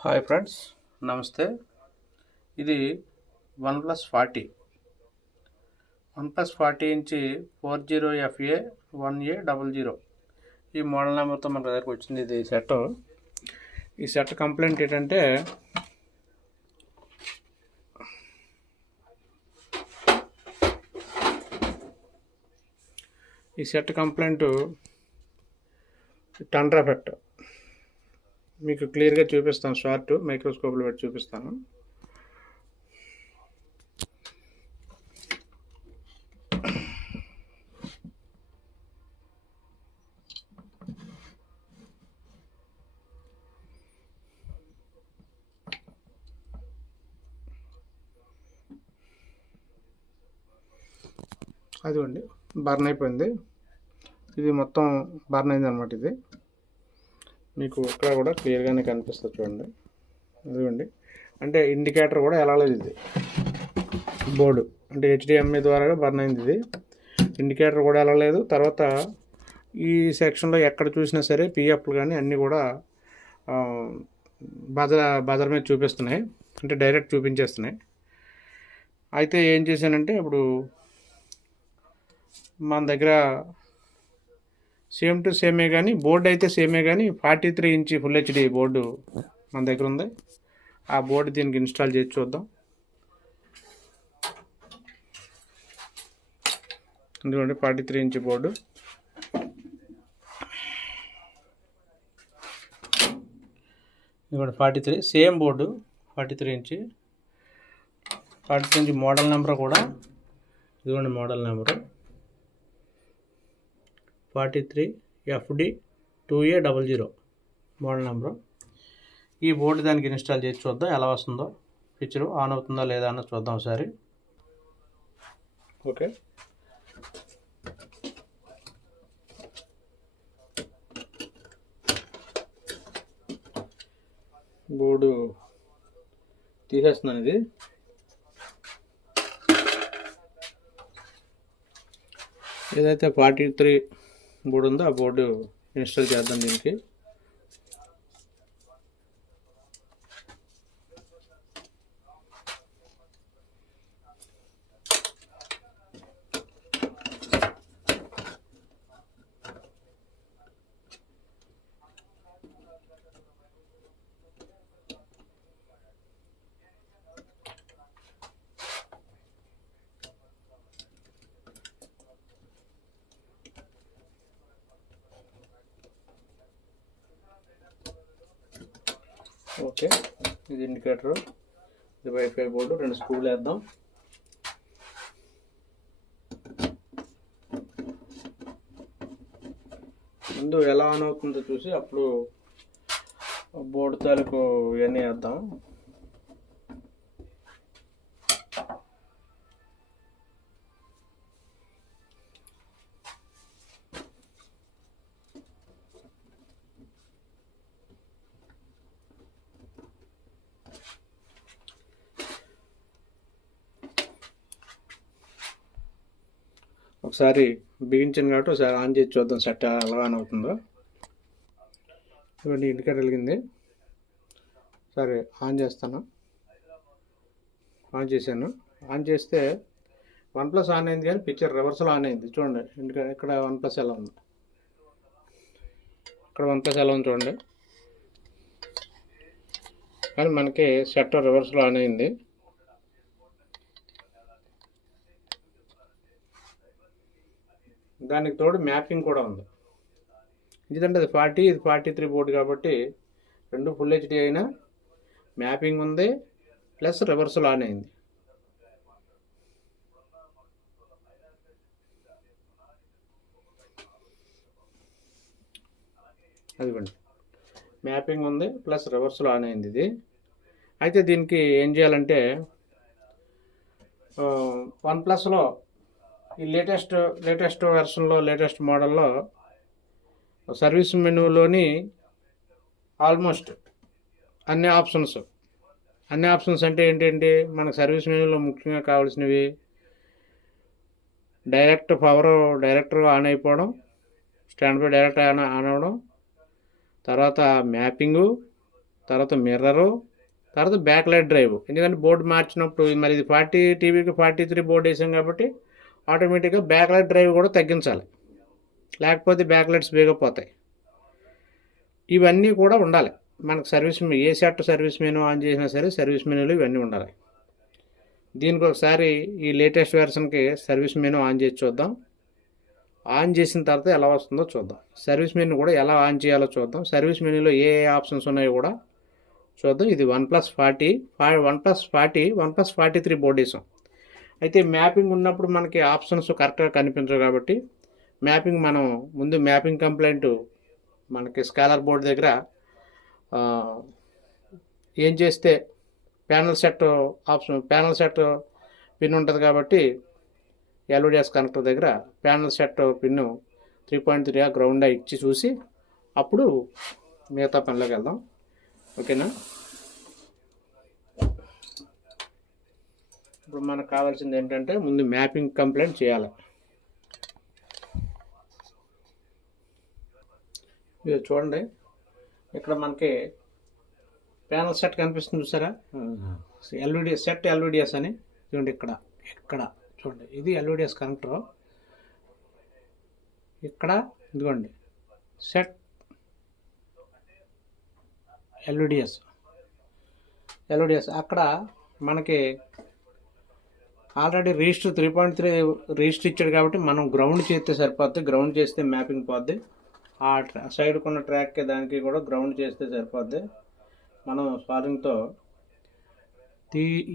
Hi friends, నమస్తే. ఇది one plus 40 ఇంచి 40FA1A00 ఈ మోడల్ నెంబర్తో మన దగ్గరకు వచ్చింది. ఇది ఈ సెట్ కంప్లైంట్ ఏంటంటే టండర్ ఎఫెక్ట్ మీకు క్లియర్గా చూపిస్తాను. షార్ట్ మైక్రోస్కోప్లో పెట్టి చూపిస్తాను. అదిగోండి, బర్న్ అయిపోయింది. ఇది మొత్తం బర్న్ అయింది అనమాట. ఇది మీకు ఇక్కడ కూడా క్లియర్గానే కనిపిస్తుంది, చూడండి. అదిగోండి, అంటే ఇండికేటర్ కూడా ఎలా లేదు. ఇది బోర్డు అంటే HDMI ద్వారా బర్న్ అయింది. ఇది ఇండికేటర్ కూడా ఎలా లేదు. తర్వాత ఈ సెక్షన్లో ఎక్కడ చూసినా సరే పిఎఫ్లు కానీ అన్నీ కూడా బజర్ మీద చూపిస్తున్నాయి, అంటే డైరెక్ట్ చూపించేస్తున్నాయి. అయితే ఏం చేశానంటే, ఇప్పుడు మన దగ్గర సేమ్ టు సేమే కానీ బోర్డు అయితే సేమే కానీ 43 ఇంచ్ ఫుల్ HD బోర్డు మన దగ్గర ఉంది. ఆ బోర్డు దీనికి ఇన్స్టాల్ చేసి చూద్దాం. ఎందుకంటే 43 ఇంచ్ బోర్డు, ఇదిగోండి 43 same board, 43 inch model number కూడా ఇదిగోండి. Model number 43FD2A00 model number. ఈ బోర్డు దానికి ఇన్స్టాల్ చేసి చూద్దాం ఎలా వస్తుందో, పిక్చర్ ఆన్ అవుతుందా లేదా అన్న చూద్దాం ఒకసారి. ఓకే, బోర్డు తీసేస్తున్నాను. ఇది ఏదైతే 43 బోర్డు ఉందో ఆ బోర్డు ఇన్స్టాల్ చేద్దాం దీనికి. ఓకే, ఇది ఇండికేటరు, ఇది వైఫై బోర్డు. 2 స్క్రూలు వేద్దాం. ముందు ఎలా ఆన్ అవుతుందో చూసి అప్పుడు బోర్డు తాలూకు ఇవన్నీ వేద్దాం. ఒకసారి బిగించాను కాబట్టి ఒకసారి ఆన్ చేసి చూద్దాం సెట్ ఎలా ఆన్ అవుతుందో. ఇవన్నీ ఇండికేటర్ వెలిగింది. సరే, ఆన్ చేస్తాను. ఆన్ చేశాను. ఆన్ చేస్తే OnePlus ఆన్ అయింది కానీ పిక్చర్ రివర్సల్ ఆన్ అయింది. చూడండి, ఇక్కడ OnePlus ఎలా ఉంది, ఇక్కడ OnePlus ఎలా ఉంది చూడండి. కానీ మనకి సెట్ రివర్సల్ ఆన్ అయింది. దానికి తోడు మ్యాపింగ్ కూడా ఉంది. ఎందుకంటే అది 40, ఇది 43 బోర్డు కాబట్టి 2 ఫుల్ HD అయినా మ్యాపింగ్ ఉంది, ప్లస్ రివర్సల్ ఆన్ అయింది. అదిగోండి, మ్యాపింగ్ ఉంది ప్లస్ రివర్సల్ ఆన్ అయింది ఇది. అయితే దీనికి ఏం చేయాలంటే, OnePlusలో ఈ లేటెస్ట్ వెర్షన్లో, లేటెస్ట్ మోడల్లో సర్వీస్ మెనూలోని ఆల్మోస్ట్ అన్ని ఆప్షన్స్ అంటే ఏంటంటే, మనకు సర్వీస్ మెనూలో ముఖ్యంగా కావాల్సినవి డైరెక్ట్ ఆన్ అయిపోవడం, స్టాండ్ బై డైరెక్ట్ ఆన్ అవ్వడం, తర్వాత మ్యాపింగు, తర్వాత మిర్రరు, తర్వాత బ్యాక్ లైట్ డ్రైవ్. ఎందుకంటే బోర్డు మార్చినప్పుడు మరి ఇది 40 టీవీకి 43 బోర్డు వేసాం కాబట్టి ఆటోమేటిక్గా బ్యాక్ లైట్ డ్రైవ్ కూడా తగ్గించాలి, లేకపోతే బ్యాక్ లైట్స్ బేగపోతాయి. ఇవన్నీ కూడా ఉండాలి మనకు. Service A set service menu on చేసినా సరే సర్వీస్ మెనూలు ఇవన్నీ ఉండాలి. దీనికి ఒకసారి ఈ లేటెస్ట్ వెర్షన్కి సర్వీస్ మెనూ ఆన్ చేసి చూద్దాం. ఆన్ చేసిన తర్వాత ఎలా వస్తుందో చూద్దాం. సర్వీస్ మెనూ కూడా ఎలా ఆన్ చేయాలో చూద్దాం. సర్వీస్ మెనూలో ఏ ఆప్షన్స్ ఉన్నాయో కూడా చూద్దాం. ఇది 1+40, 1+40, 1+43 బోర్డు వేసాం. అయితే మ్యాపింగ్ ఉన్నప్పుడు మనకి ఆప్షన్స్ కరెక్ట్గా కనిపించవు కాబట్టి మ్యాపింగ్ మనం ముందు మ్యాపింగ్ కంప్లైంట్ మనకి స్కాలర్ బోర్డు దగ్గర ఏం చేస్తే panel set option, panel set pin ఉంటుంది కాబట్టి ఎల్ఓడిఎస్ కనెక్టర్ దగ్గర ప్యానల్ సెట్ పిన్ 3.3 గ్రౌండ్ ఇచ్చి చూసి అప్పుడు మిగతా పనిలోకి వెళ్దాం. ఓకేనా? ఇప్పుడు మనకు కావాల్సింది ఏంటంటే ముందు మ్యాపింగ్ కంప్లైంట్ చేయాలి. ఇది చూడండి, ఇక్కడ మనకి ప్యానల్ సెట్ కనిపిస్తుంది చూసారా, సెట్ ఎల్విడిఎస్ అని. చూడండి ఇక్కడ చూడండి, ఇది ఎల్విడిఎస్ కనెక్టర్. ఇక్కడ ఇదిగోండి సెట్ ఎల్విడిఎస్. అక్కడ మనకి ఆల్రెడీ రిజిస్టర్ 3.3 రిజిస్టర్ ఇచ్చాడు కాబట్టి మనం గ్రౌండ్ చేస్తే సరిపోద్ది. గ్రౌండ్ చేస్తే మ్యాపింగ్ పోద్ది. ఆ సైడ్ కొన్న ట్రాక్కి దానికి కూడా గ్రౌండ్ చేస్తే సరిపోద్ది. మనం స్పారింగ్తో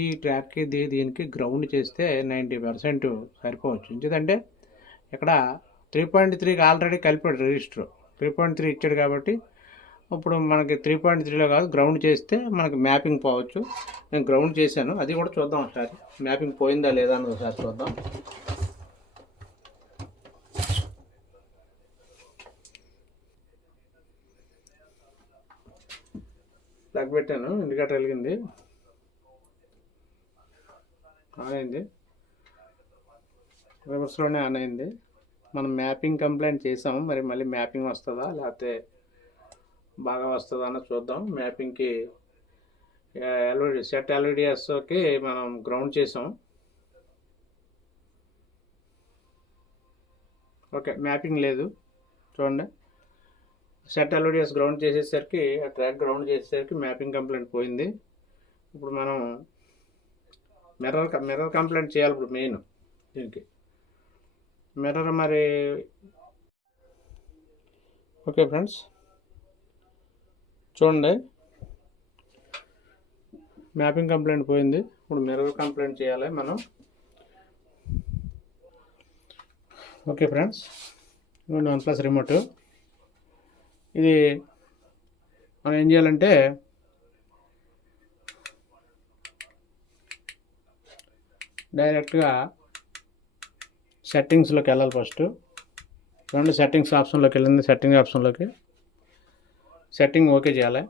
ఈ ట్రాక్కి దీనికి గ్రౌండ్ చేస్తే 90% సరిపోవచ్చు. ఎందుకంటే ఇక్కడ 3.3కి ఆల్రెడీ కలిపాడు రిజిస్టర్. 3.3 ఇచ్చాడు కాబట్టి ఇప్పుడు మనకి 3.3లో కాదు, గ్రౌండ్ చేస్తే మనకి మ్యాపింగ్ పోవచ్చు. నేను గ్రౌండ్ చేశాను, అది కూడా చూద్దాం ఒకసారి. మ్యాపింగ్ పోయిందా లేదా అని ఒకసారి చూద్దాం. ప్లగ్ పెట్టాను, ఇండికేటర్ వెలిగింది, ఆన్ అయింది, రివర్స్లోనే ఆన్ అయింది. మనం మ్యాపింగ్ కంప్లైంట్ చేసాము, మరి మళ్ళీ మ్యాపింగ్ వస్తుందా లేకపోతే బాగా వస్తుందా అన్న చూద్దాం. మ్యాపింగ్కి సెట్ ఎల్విడిఎస్కి మనం గ్రౌండ్ చేసాం. ఓకే, మ్యాపింగ్ లేదు చూడండి. సెట్ ఎల్విడిఎస్ గ్రౌండ్ చేసేసరికి, ఆ ట్రాక్ గ్రౌండ్ చేసేసరికి మ్యాపింగ్ కంప్లైంట్ పోయింది. ఇప్పుడు మనం మిర్రర్ కంప్లైంట్ చేయాలి. ఇప్పుడు మెయిన్ దీనికి మిర్రర్ మరి. ఓకే ఫ్రెండ్స్, చూడండి మ్యాపింగ్ కంప్లైంట్ పోయింది. ఇప్పుడు మిర్రర్ కంప్లైంట్ చేయాలి మనం. Okay friends, OnePlus remote. ఇది మనం ఏం చేయాలంటే డైరెక్ట్గా సెట్టింగ్స్లోకి వెళ్ళాలి. ఫస్ట్ చూడండి, సెట్టింగ్స్ ఆప్షన్లోకి వెళ్ళింది. సెట్టింగ్ ఆప్షన్లోకి సెట్టింగ్ ఓకే చేయాలి.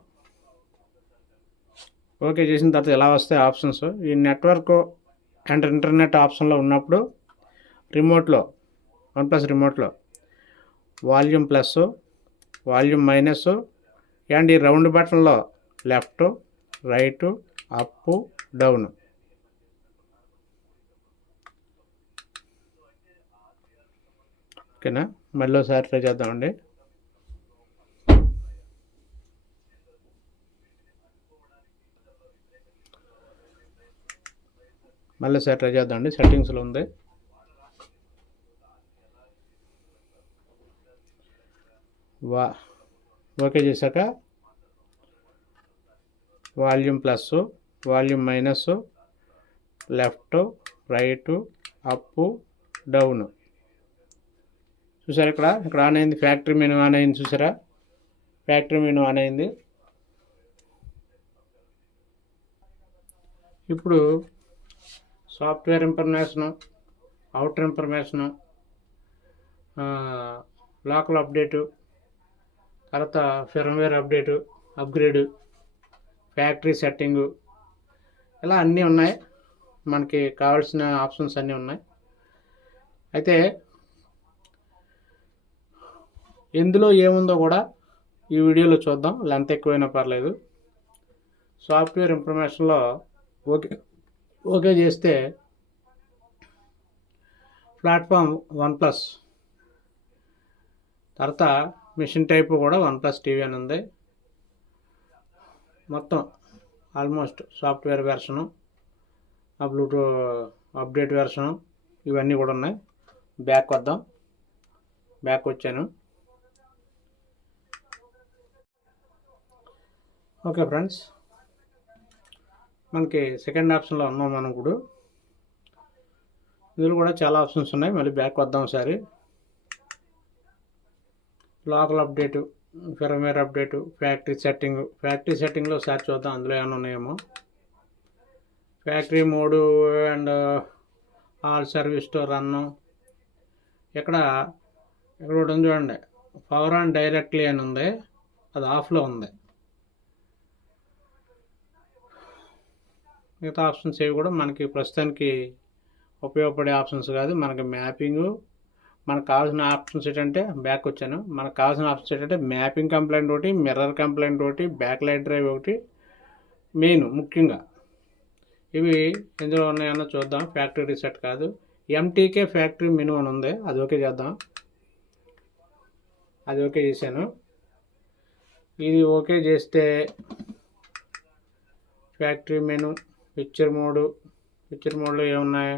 ఓకే చేసిన తర్వాత ఎలా వస్తాయి ఆప్షన్స్, ఈ నెట్వర్క్ అండ్ ఇంటర్నెట్ ఆప్షన్లో ఉన్నప్పుడు రిమోట్లో, OnePlus రిమోట్లో volume plus, volume minus and ఈ రౌండ్ బటన్లో లెఫ్ట్, రైట్, అప్, డౌన్. ఓకేనా? మళ్ళీ ఒకసారి ట్రై చేద్దామండి. మళ్ళీ సార్ ట్రై చేద్దామండి. సెట్టింగ్స్లో ఉంది. ఓకే చేశాక volume plus, volume minus, left, right, up, down. చూసారా, ఇక్కడ ఆన్ అయింది. ఫ్యాక్టరీ మెనూ ఆన్ అయింది. చూసారా, ఫ్యాక్టరీ మెనూ ఆన్ అయింది. ఇప్పుడు software information, outer information, local update, తర్వాత ఫిర్మ్వేర్ అప్డేటు, అప్గ్రేడు, ఫ్యాక్టరీ సెట్టింగు, ఇలా అన్నీ ఉన్నాయి. మనకి కావాల్సిన ఆప్షన్స్ అన్నీ ఉన్నాయి. అయితే ఇందులో ఏముందో కూడా ఈ వీడియోలో చూద్దాం. లెంత్ ఎక్కువైనా పర్లేదు. సాఫ్ట్వేర్ ఇన్ఫర్మేషన్లో ఓకే ఓకే చేస్తే ప్లాట్ఫామ్ OnePlus, తర్వాత మిషన్ టైప్ కూడా OnePlus టీవీ అని ఉంది. మొత్తం almost software version, Bluetooth update version ఇవన్నీ కూడా ఉన్నాయి. బ్యాక్ వద్దాం. బ్యాక్ వచ్చాను. ఓకే ఫ్రెండ్స్, మనకి సెకండ్ ఆప్షన్లో ఉన్నాం మనం ఇప్పుడు. ఇందులో కూడా చాలా ఆప్షన్స్ ఉన్నాయి. మళ్ళీ బ్యాక్ వద్దాం ఒకసారి. Local update, firmware update, factory సెట్టింగ్లో ఒకసారి చూద్దాం అందులో ఏమైనా ఉన్నాయేమో. Factory mode and all service to run. ఇక్కడ ఒకటి ఉంది చూడండి, పవర్ ఆన్ డైరెక్ట్లీ అని ఉంది, అది ఆఫ్లో ఉంది. మిగతా ఆప్షన్స్ ఏవి కూడా మనకి ప్రస్తుతానికి ఉపయోగపడే ఆప్షన్స్ కాదు. మనకి మ్యాపింగు, మనకు కావాల్సిన ఆప్షన్స్ ఏంటంటే, బ్యాక్ వచ్చాను, మనకు కావాల్సిన ఆప్షన్స్ ఏంటంటే మ్యాపింగ్ కంప్లైంట్ ఒకటి, మిర్రర్ కంప్లైంట్ ఒకటి, బ్యాక్ లైట్ డ్రైవ్ ఒకటి మెయిన్ ముఖ్యంగా. ఇవి ఎందులో ఉన్నాయన్నా చూద్దాం. ఫ్యాక్టరీ రీసెట్ కాదు, ఎంటీకే ఫ్యాక్టరీ మెనూ అని ఉంది, అది ఓకే చేద్దాం. అది ఓకే చేశాను. ఇది ఓకే చేస్తే ఫ్యాక్టరీ మెనూ, పిక్చర్ మోడ్లో ఏమున్నాయి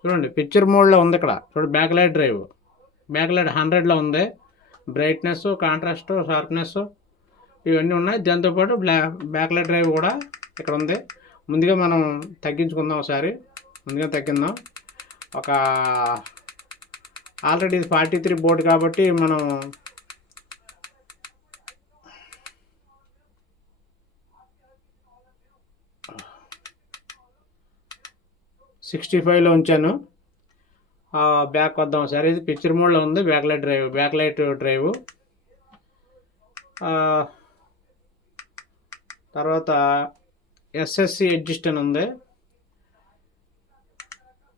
చూడండి. పిక్చర్ మోడ్లో ఉంది ఇక్కడ చూడండి. బ్యాక్ లైట్ 100లో ఉంది. బ్రైట్నెస్, కాంట్రాస్ట్, షార్ప్నెస్ ఇవన్నీ ఉన్నాయి. దాంతోపాటు బ్యాక్ లైట్ డ్రైవ్ కూడా ఇక్కడ ఉంది. ముందుగా మనం తగ్గించుకుందాం ఒకసారి. ముందుగా తగ్గిందాం. ఒక ఆల్రెడీ ఇది 43 బోర్డు కాబట్టి మనం 65లో ఉంచాను. బ్యాక్ వద్దాం ఒకసారి. ఇది పిక్చర్ మోడ్లో ఉంది. Back light drive. తర్వాత ఎస్ఎస్సి అడ్జస్ట్ అని ఉంది.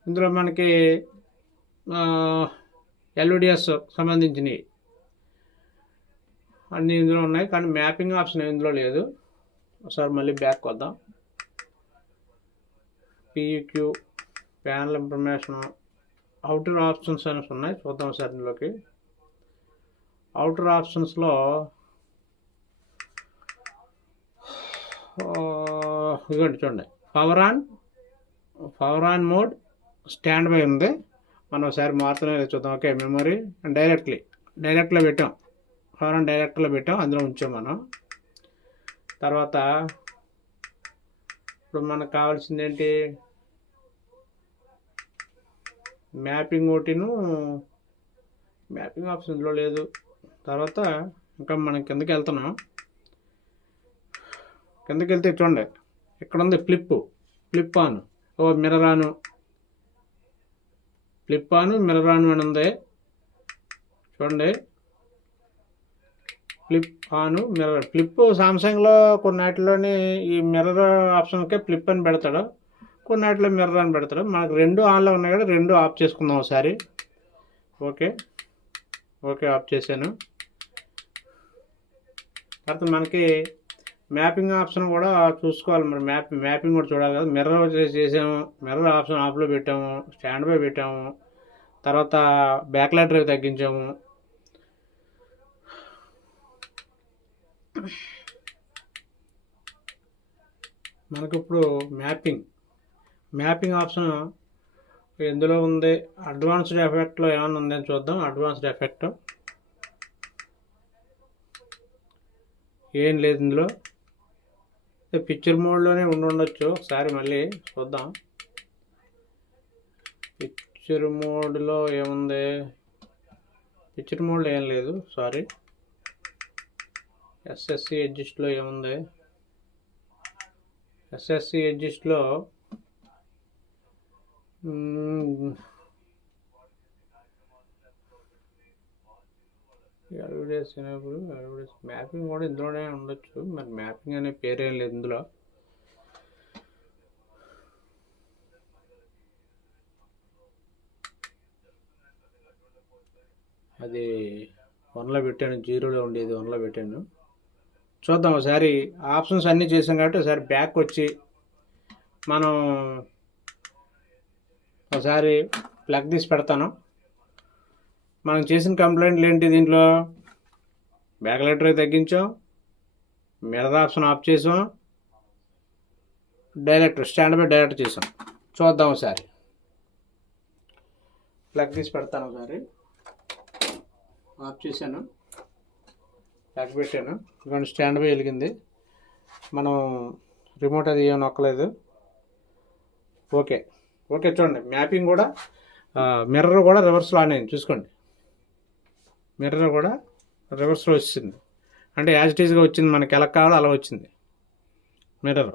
ఇందులో మనకి ఎల్ఓడిఎస్ సంబంధించినవి అన్నీ ఇందులో ఉన్నాయి, కానీ మ్యాపింగ్ ఆప్షన్ ఇందులో లేదు. ఒకసారి మళ్ళీ బ్యాక్ వద్దాం. పిఈక్యూ, ప్యానల్ ఇన్ఫర్మేషన్, అవుటర్ ఆప్షన్స్ అనేసి ఉన్నాయి. చూద్దాం సార్ ఇందులోకి. అవుటర్ ఆప్షన్స్లో ఇదిగోండి చూడండి, power on mode stand by ఉంది. మనం ఒకసారి మారుతూనే చూద్దాం. ఓకే, మెమరీ డైరెక్ట్లో పెట్టాం. పవర్ ఆన్ డైరెక్ట్లో పెట్టాం, అందులో ఉంచాం మనం. తర్వాత ఇప్పుడు మనకు కావాల్సింది ఏంటి, మ్యాపింగ్ ఒకటిను, మ్యాపింగ్ ఆప్షన్ ఇందులో లేదు. తర్వాత ఇంకా మనం కిందకి వెళ్తున్నాం. కిందకి వెళ్తే చూడండి, ఇక్కడ ఉంది flip on, mirror on, mirror on అని ఉంది చూడండి. ఫ్లిప్ సామ్సంగ్లో కొన్నిటిలోని ఈ మిర్రర్ ఆప్షన్కే ఫ్లిప్ అని పెడతాడు, కొన్నిటిలో మిర్రర్ అని పెడతాడు. మనకు రెండు ఆన్లో ఉన్నాయి కదా, రెండు ఆఫ్ చేసుకుందాం ఒకసారి. ఓకే ఆఫ్ చేశాను. తర్వాత మనకి మ్యాపింగ్ ఆప్షన్ కూడా చూసుకోవాలి. మరి మ్యాపింగ్ కూడా చూడాలి కదా. మిర్రర్ చేసాము, మిర్రర్ ఆప్షన్ ఆఫ్లో పెట్టాము, స్టాండ్ బై పెట్టాము, తర్వాత బ్యాక్ లైట్ డ్రైవ్ తగ్గించాము. మనకు ఇప్పుడు మ్యాపింగ్ ఆప్షన్ ఎందులో ఉంది, అడ్వాన్స్డ్ ఎఫెక్ట్లో ఏమైనా ఉందని చూద్దాం. అడ్వాన్స్డ్ ఎఫెక్ట్ ఏం లేదు ఇందులో. పిక్చర్ మోడ్లోనే ఉండొచ్చు. ఒకసారి మళ్ళీ చూద్దాం. పిక్చర్ మోడ్లో ఏముంది, పిక్చర్ మోడ్లో ఏం లేదు, సారీ. ఎస్ఎస్సి అడ్జస్ట్లో ఏముంది, ఎస్ఎస్సి అడ్జస్ట్లో మ్యాపింగ్ కూడా ఇందులోనే ఉండొచ్చు. మరి మ్యాపింగ్ అనే పేరేం లేదు ఇందులో. అది 1లో పెట్టాను, 0లో ఉండేది 1లో పెట్టాను. చూద్దాం ఒకసారి. ఆప్షన్స్ అన్నీ చేసాం కాబట్టి ఒకసారి బ్యాక్ వచ్చి మనం ఒకసారి ప్లగ్ తీసి పెడతాను. మనం చేసిన కంప్లైంట్లు ఏంటి దీంట్లో? బ్యాక్ లైటర్ తగ్గించాం, మిర్రర్ ఆప్షన్ ఆఫ్ చేసాం, డైరెక్టర్ స్టాండ్ బై డైరెక్టర్ చేసాం. చూద్దాం ఒకసారి. ప్లగ్ తీసి పెడతాను ఒకసారి. ఆఫ్ చేశాను, ప్లగ్ పెట్టాను. ఇదిగోండి స్టాండ్ బై వెలిగింది. మనం రిమోట్ అది ఏం నొక్కలేదు. Okay okay. చూడండి మ్యాపింగ్ కూడా, మిర్రర్ కూడా రివర్స్లో ఆన్ అయింది. చూసుకోండి, మిర్రర్ కూడా రివర్స్లో వచ్చింది. అంటే యాజ్ ఇట్ ఈజ్గా వచ్చింది, మనకి ఎలా కావాలో అలా వచ్చింది మిర్రర్.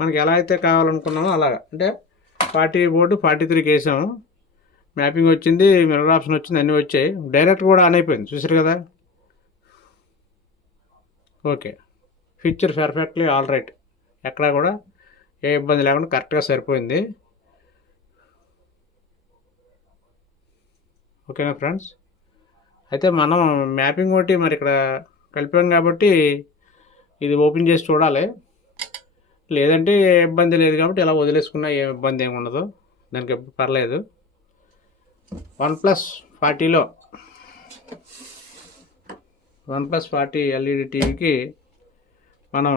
మనకి ఎలా అయితే కావాలనుకున్నామో అలాగా. అంటే 40 బోర్డు 43కి వేసాము, మ్యాపింగ్ వచ్చింది, మిర్రర్ ఆప్షన్ వచ్చింది, అన్నీ వచ్చాయి. డైరెక్ట్ కూడా ఆన్ అయిపోయింది, చూసారు కదా. Okay, feature perfectly all right. ఎక్కడా కూడా ఏ ఇబ్బంది లేకుండా కరెక్ట్గా సరిపోయింది. ఓకేనా ఫ్రెండ్స్? అయితే మనం మ్యాపింగ్ ఒకటి మరి ఇక్కడ కలిపాం కాబట్టి ఇది ఓపెన్ చేసి చూడాలి. లేదంటే ఏ ఇబ్బంది లేదు కాబట్టి ఇలా వదిలేసుకున్నా ఏ ఇబ్బంది ఏమి ఉండదు, దానికి పర్లేదు. OnePlus 40లో OnePlus 40 ఎల్ఈడి టీవీకి మనం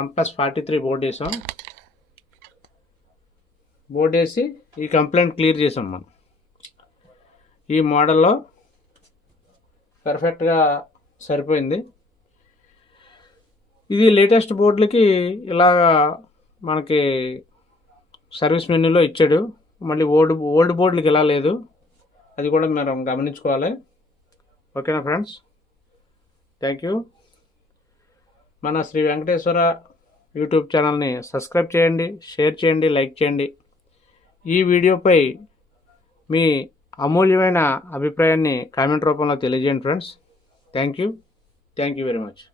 OnePlus 43 బోర్డు వేసాం. బోర్డు వేసి ఈ కంప్లైంట్ క్లియర్ చేసాం. మనం ఈ మోడల్లో పర్ఫెక్ట్గా సరిపోయింది. ఇది లేటెస్ట్ బోర్డులకి ఇలాగా మనకి సర్వీస్ మెన్యూలో ఇచ్చాడు. మళ్ళీ ఓల్డ్ బోర్డులకి ఇలా లేదు, అది కూడా మనం గమనించుకోవాలి. ఓకేనా ఫ్రెండ్స్? Thank you. మన శ్రీ వెంకటేశ్వర యూట్యూబ్ ఛానల్ని సబ్స్క్రైబ్ చేయండి, షేర్ చేయండి, లైక్ చేయండి. ఈ వీడియోపై మీ అమూల్యమైన అభిప్రాయాన్ని కామెంట్ రూపంలో తెలియజేయండి friends. Thank you very much.